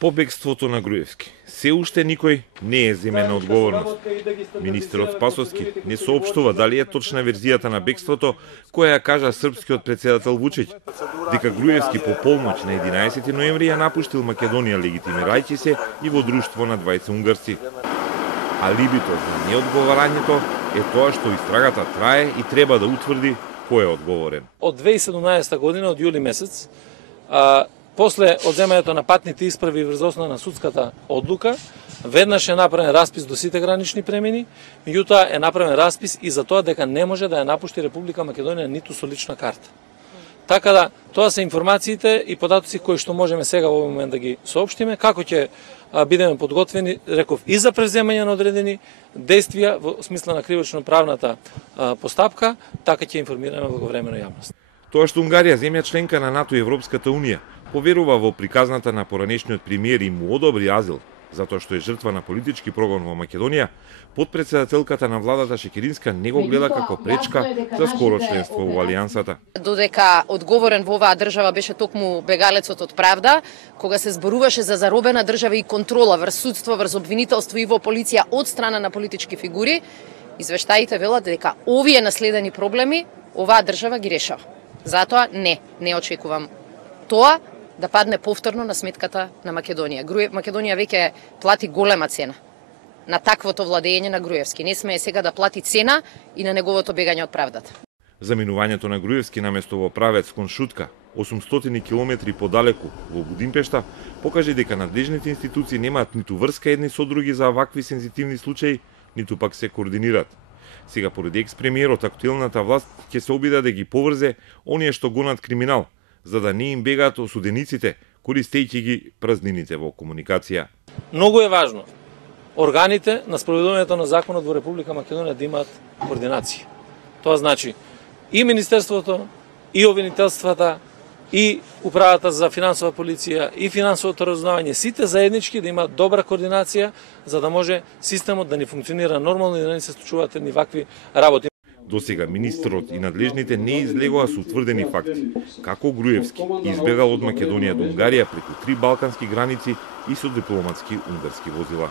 По бегството на Груевски, се уште никој не е земена одговорност. Министерот Спасовски не соопштува дали е точна верзијата на бегството која ја кажа српскиот председател Вучиќ, дека Груевски по полноќ на 11 ноември ја напуштил Македонија легитимирајќи се и во друштво на 20 унгарци. Алибито за неодговарањето е тоа што истрагата трае и треба да утврди кој е одговорен. Од 2017 година, од јули месец, после одземањето на патните исправи врз основа на судската одлука, веднаш е направен распис до сите гранични премини, меѓутоа е направен распис и за тоа дека не може да ја напушти Република Македонија ниту со лична карта. Така да, тоа се информациите и податоци кои што можеме сега во овој момент да ги соопштиме, како ќе бидеме подготвени, реков, и за преземање на одредени действија во смисла на кривично-правната постапка, така ќе информираме благовремено јавност. Тоа што Унгарија, земја членка на НАТО и Европската Унија, поверува во приказната на поранешниот премиер и му одобри азил, затоа што е жртва на политички прогон во Македонија, подпредседателката на владата Шекеринска не го гледа како пречка за скоро членство во Алијансата. Додека одговорен во оваа држава беше токму бегалецот од правда, кога се зборуваше за заробена држава и контрола врз судство, врз обвинителство и во полиција од страна на политички фигури, извештаите велат дека овие наследени проблеми оваа држава ги решава. Затоа не очекувам тоа да падне повторно на сметката на Македонија. Македонија веќе плати голема цена на таквото владење на Груевски. Не смее сега да плати цена и на неговото бегање од правдата. Заминувањето на Груевски наместо во правец кон Шутка, 800 километри подалеку во Будимпешта, покаже дека надлежните институции немаат ниту врска едни со други за вакви сензитивни случаи, ниту пак се координираат. Сега поради екс-премиерот, актуелната власт ќе се обиде да ги поврзе оние што гонат криминал, за да не им бегаат осудениците, користејќи ги празнините во комуникација. Многу е важно органите на спроведувањето на законот во Република Македонија да имаат координација. Тоа значи и Министерството, и обвинителствата, и Управата за финансова полиција, и финансовото разузнавање, сите заеднички да имаат добра координација, за да може системот да ни функционира нормално и да не се случуваат едни вакви работи. Досега министерот и надлежните не излегоа со утврдени факти, како Груевски избегал од Македонија до Унгарија преку 3 балкански граници и со дипломатски унгарски возила.